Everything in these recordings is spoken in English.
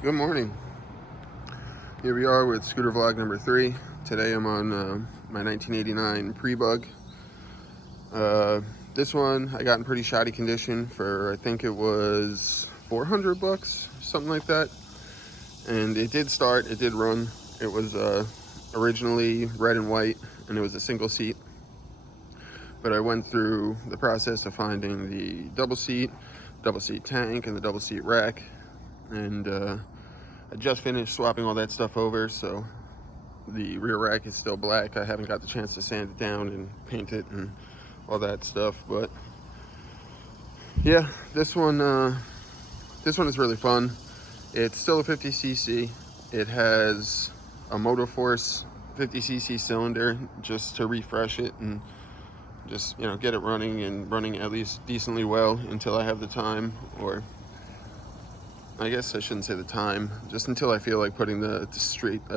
Good morning. Here we are with scooter vlog number 3. Today I'm on my 1989 pre-bug. This one I got in pretty shoddy condition for, I think it was 400 bucks, something like that. And it did start, it did run. It was originally red and white, and it was a single seat. But I went through the process of finding the double seat tank, and the double seat rack. And I just finished swapping all that stuff over, so the rear rack is still black. I haven't got the chance to sand it down and paint it and all that stuff, but yeah, this one is really fun. It's still a 50cc. It has a Motorforce 50cc cylinder just to refresh it and just, get it running at least decently well until I have the time, or I guess I shouldn't say the time, just until I feel like putting the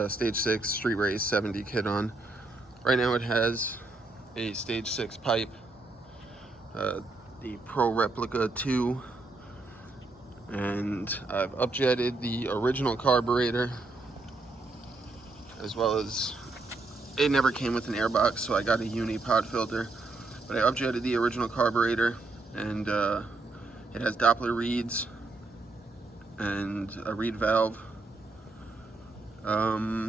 Stage 6 Street Race 70 kit on. Right now it has a Stage 6 pipe, the Pro Replica 2, and I've upjetted the original carburetor, as well as, it never came with an airbox, so I got a uni pod filter, but I upjetted the original carburetor, and it has Doppler reeds and a reed valve, but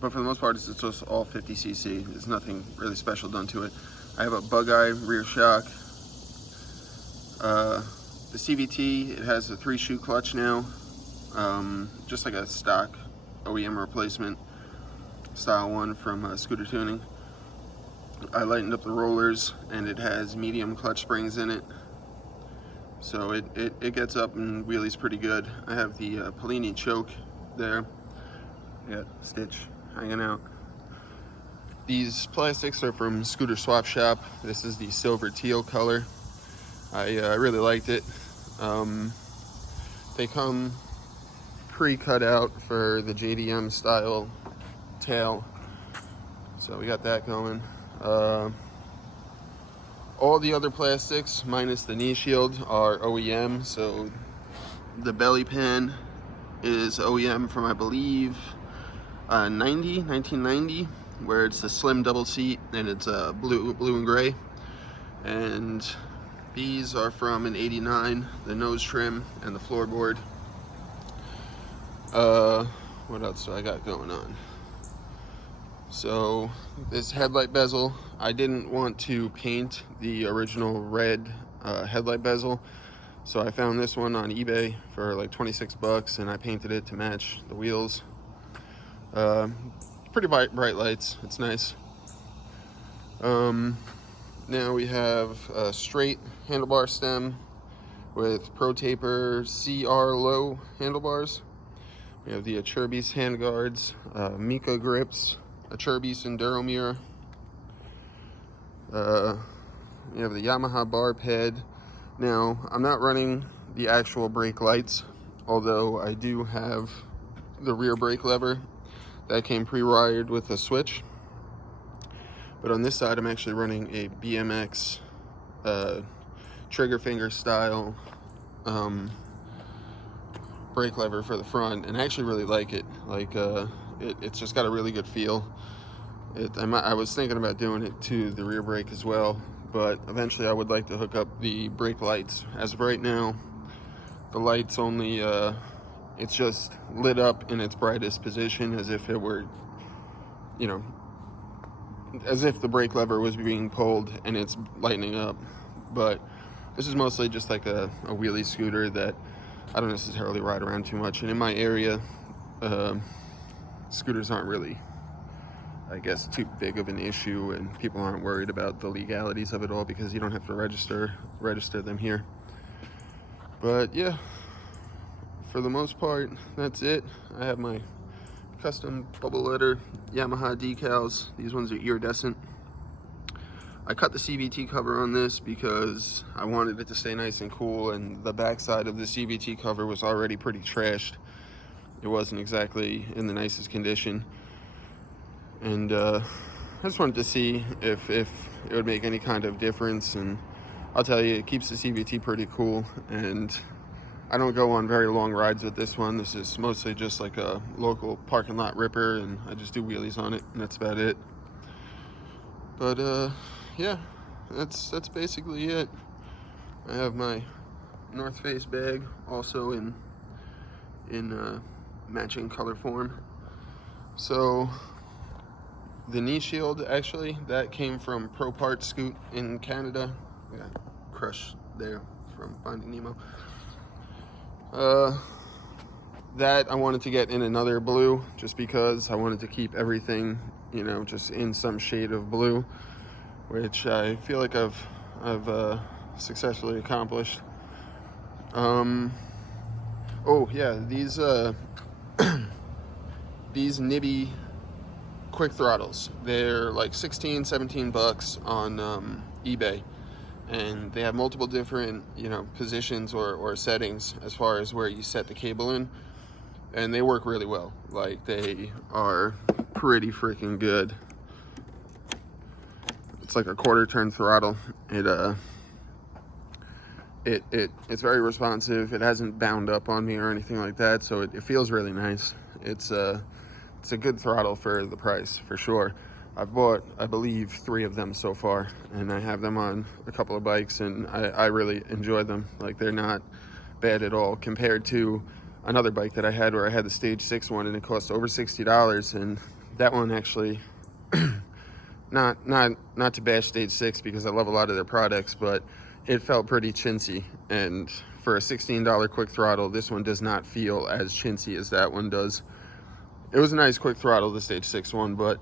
for the most part it's just all 50cc. There's nothing really special done to it. I have a bug-eye rear shock. The CVT, it has a 3-shoe clutch now, just like a stock OEM replacement style one from Scooter Tuning. I lightened up the rollers, and it has medium clutch springs in it, so it gets up and wheelies pretty good. I have the Polini choke there. Got Stitch hanging out. These plastics are from Scooter Swap Shop. This is the silver teal color. I really liked it. They come pre-cut out for the JDM style tail, so we got that going. All the other plastics, minus the knee shield, are OEM. So the belly pan is OEM from, I believe, 1990, where it's a slim double seat, and it's blue and gray. And these are from an 89, the nose trim and the floorboard. What else do I got going on? So this headlight bezel, I didn't want to paint the original red headlight bezel, so I found this one on eBay for like 26 bucks, and I painted it to match the wheels. Pretty bright lights, it's nice. Now we have a straight handlebar stem with Pro Taper CR low handlebars. We have the Acerbis handguards, Mika grips, Acerbis Enduro mirror. We have the Yamaha bar pad. Now, I'm not running the actual brake lights, although I do have the rear brake lever that came pre-wired with a switch. But on this side, I'm actually running a BMX trigger finger style brake lever for the front, and I actually really like it. It's just got a really good feel. I was thinking about doing it to the rear brake as well, but eventually I would like to hook up the brake lights. As of right now, the lights only, it's just lit up in its brightest position, as if it were, as if the brake lever was being pulled and it's lightening up. But this is mostly just like a wheelie scooter that I don't necessarily ride around too much. And in my area, scooters aren't really, I guess, too big of an issue, and people aren't worried about the legalities of it all because you don't have to register them here. But yeah, for the most part, that's it. I have my custom bubble letter Yamaha decals. These ones are iridescent. I cut the CVT cover on this because I wanted it to stay nice and cool, and the backside of the CVT cover was already pretty trashed. It wasn't exactly in the nicest condition, and I just wanted to see if it would make any kind of difference. And I'll tell you, it keeps the CVT pretty cool, and I don't go on very long rides with this one. This is mostly just like a local parking lot ripper, and I just do wheelies on it, and that's about it. But yeah, that's basically it. I have my North Face bag, also in matching color form. So the knee shield, actually, that came from Pro Parts Scoot in Canada. I got crushed there from Finding Nemo. That I wanted to get in another blue, just because I wanted to keep everything, you know, just in some shade of blue, which I feel like I've successfully accomplished. Oh yeah, these these Nibby quick throttles, they're like 16-17 bucks on eBay, and they have multiple different, you know, positions or settings as far as where you set the cable in, and they work really well. Like, they are pretty freaking good. It's like a quarter turn throttle. It's very responsive. It hasn't bound up on me or anything like that, so it feels really nice. It's a good throttle for the price, for sure. I've bought, I believe, 3 of them so far, and I have them on a couple of bikes, and I really enjoy them. Like, they're not bad at all compared to another bike that I had, where I had the Stage 6 one, and it cost over $60, and that one actually, not to bash Stage 6, because I love a lot of their products, but it felt pretty chintzy, and for a $16 quick throttle, this one does not feel as chintzy as that one does. It was a nice quick throttle, the Stage 6 one, but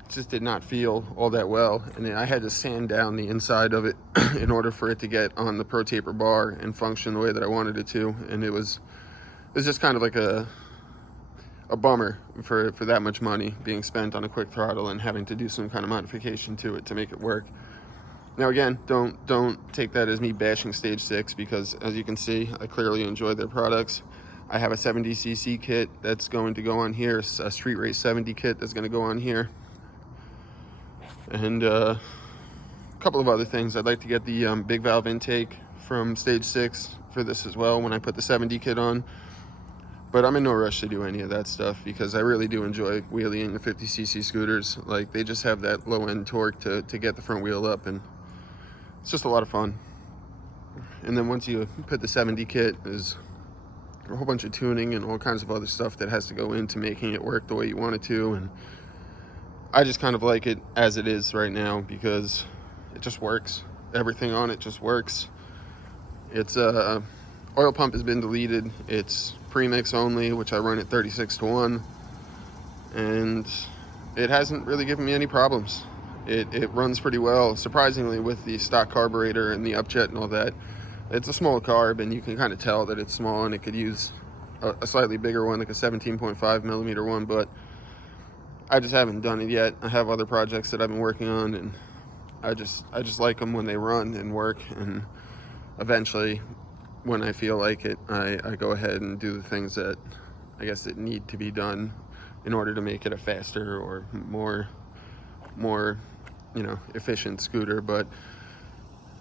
it just did not feel all that well, and then I had to sand down the inside of it in order for it to get on the Pro Taper bar and function the way that I wanted it to, and it was just kind of like a bummer for that much money being spent on a quick throttle and having to do some kind of modification to it to make it work. Now again, don't take that as me bashing Stage 6, because as you can see, I clearly enjoy their products. I have a 70cc kit that's going to go on here, a Street Race 70 kit that's going to go on here, and a couple of other things. I'd like to get the big valve intake from Stage 6 for this as well when I put the 70 kit on, but I'm in no rush to do any of that stuff, because I really do enjoy wheeling the 50cc scooters. Like, they just have that low end torque to get the front wheel up, and it's just a lot of fun. And then once you put the 70 kit, there's a whole bunch of tuning and all kinds of other stuff that has to go into making it work the way you want it to, and I just kind of like it as it is right now, because it just works. Everything on it just works. It's oil pump has been deleted. It's premix only, which I run at 36-to-1, and it hasn't really given me any problems. It runs pretty well, surprisingly, with the stock carburetor and the upjet and all that. It's a small carb, and you can kind of tell that it's small, and it could use a slightly bigger one, like a 17.5 millimeter one, but I just haven't done it yet. I have other projects that I've been working on, and I just like them when they run and work, and eventually, when I feel like it, I go ahead and do the things that I guess that need to be done in order to make it a faster or more you know, efficient scooter. But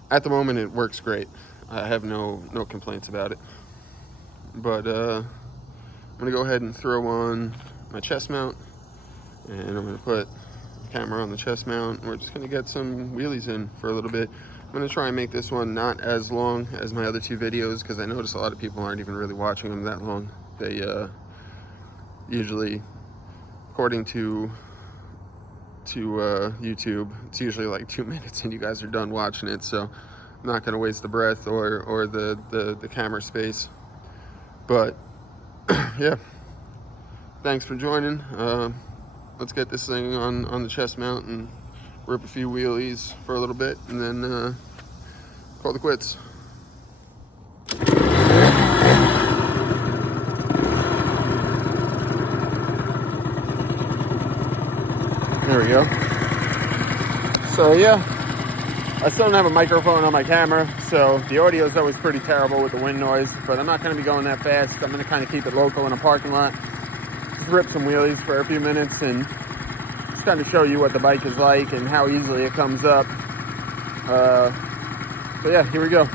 at the moment, it works great. I have no complaints about it. But I'm gonna go ahead and throw on my chest mount, and I'm gonna put the camera on the chest mount. We're just gonna get some wheelies in for a little bit. I'm gonna try and make this one not as long as my other 2 videos, because I notice a lot of people aren't even really watching them that long. They usually, according to YouTube, it's usually like 2 minutes and you guys are done watching it, so I'm not going to waste the breath or the camera space. But yeah, thanks for joining. Let's get this thing on the chest mount and rip a few wheelies for a little bit, and then call the quits. There we go. So yeah, I still don't have a microphone on my camera, so the audio is always pretty terrible with the wind noise, but I'm not going to be going that fast. I'm going to kind of keep it local in a parking lot, just rip some wheelies for a few minutes, and just kind of show you what the bike is like and how easily it comes up. So yeah, here we go.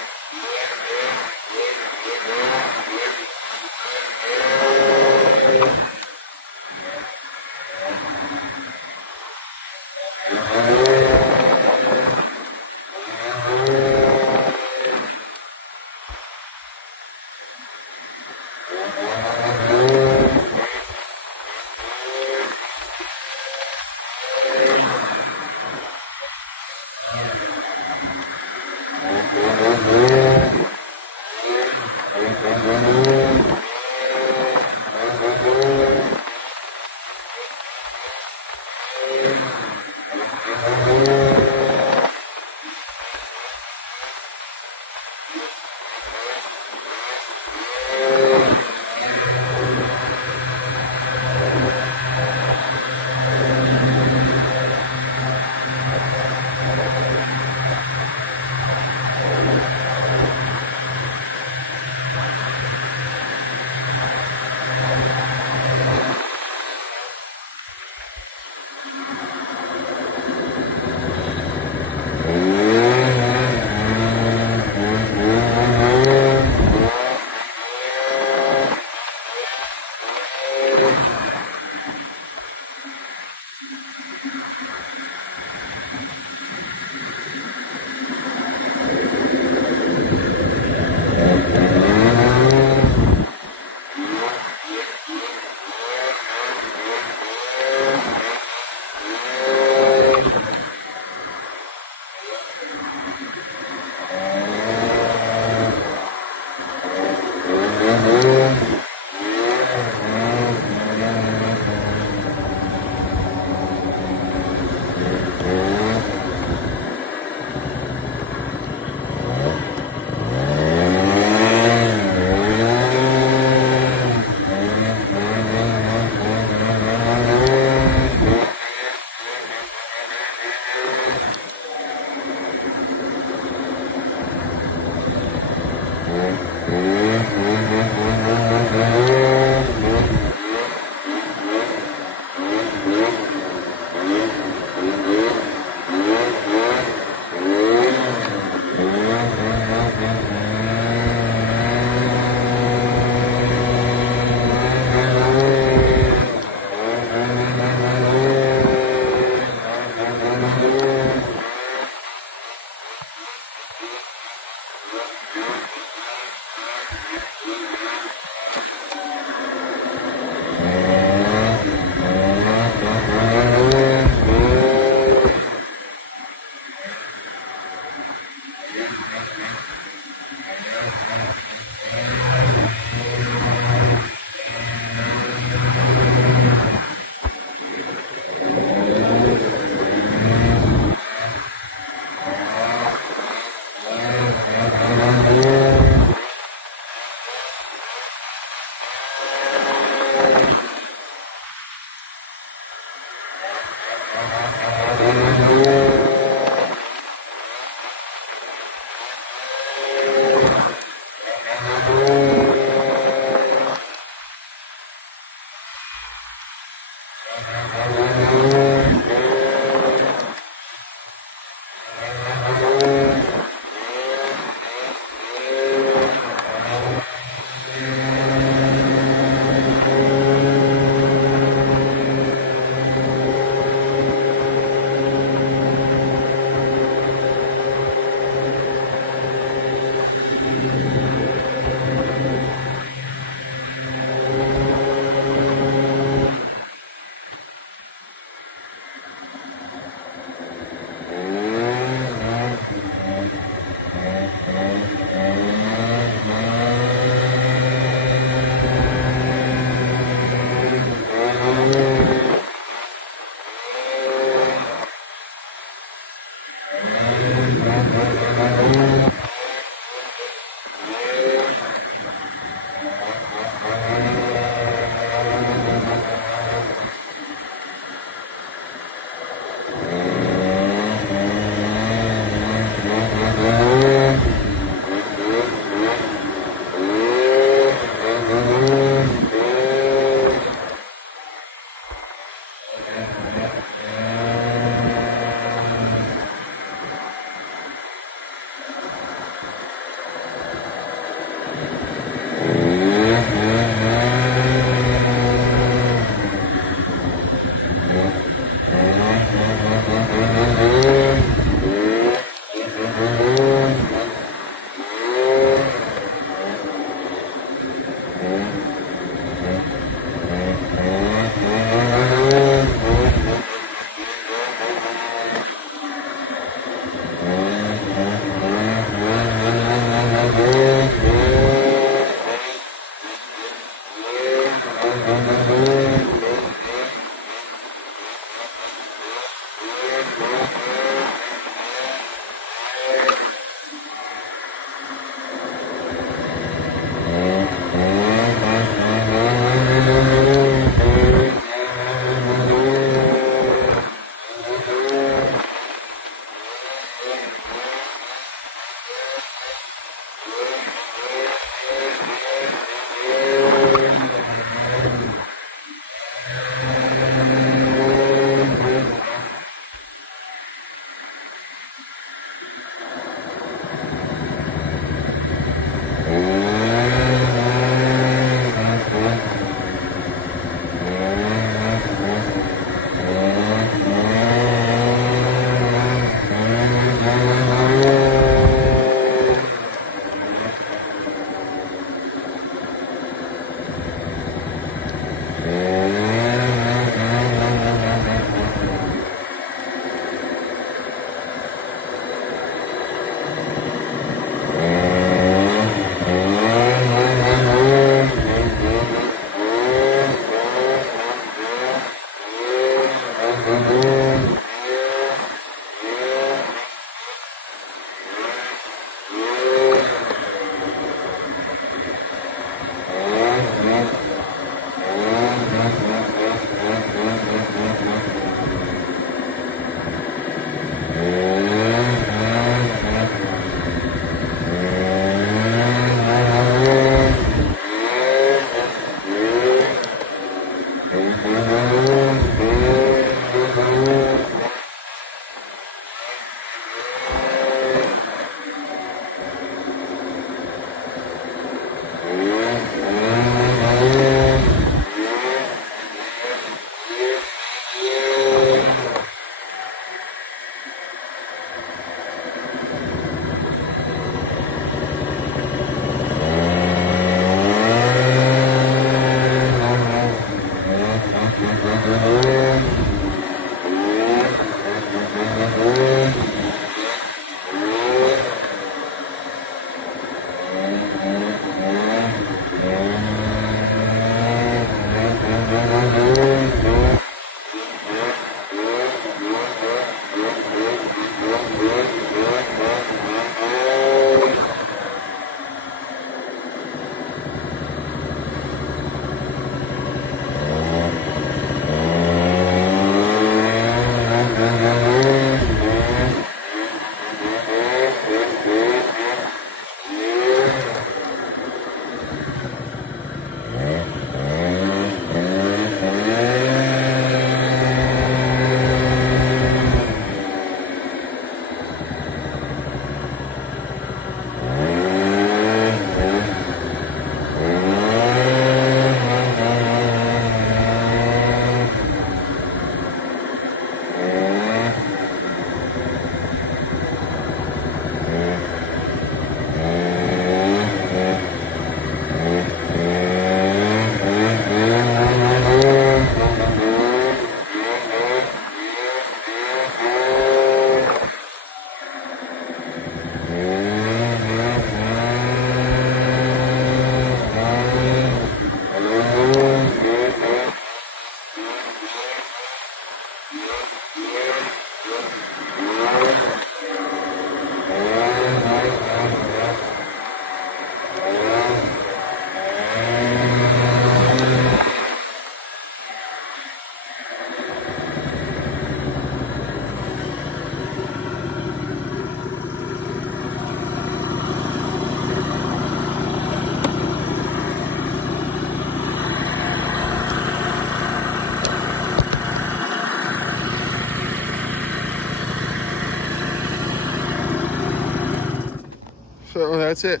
So that's it.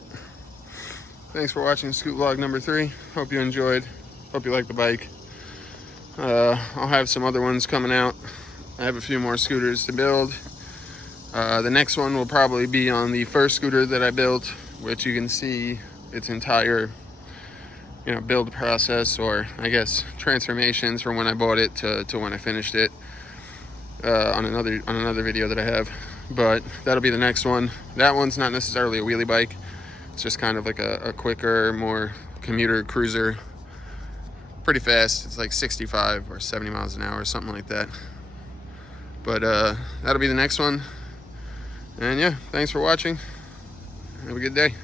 Thanks for watching Scoot Vlog number 3. Hope you enjoyed. Hope you like the bike. I'll have some other ones coming out. I have a few more scooters to build. The next one will probably be on the first scooter that I built, which you can see its entire, build process, or I guess transformations from when I bought it to when I finished it, on another video that I have. But that'll be the next one. That one's not necessarily a wheelie bike. It's just kind of like a quicker, more commuter cruiser. Pretty fast. It's like 65 or 70 miles an hour, something like that. But that'll be the next one. And yeah, thanks for watching. Have a good day.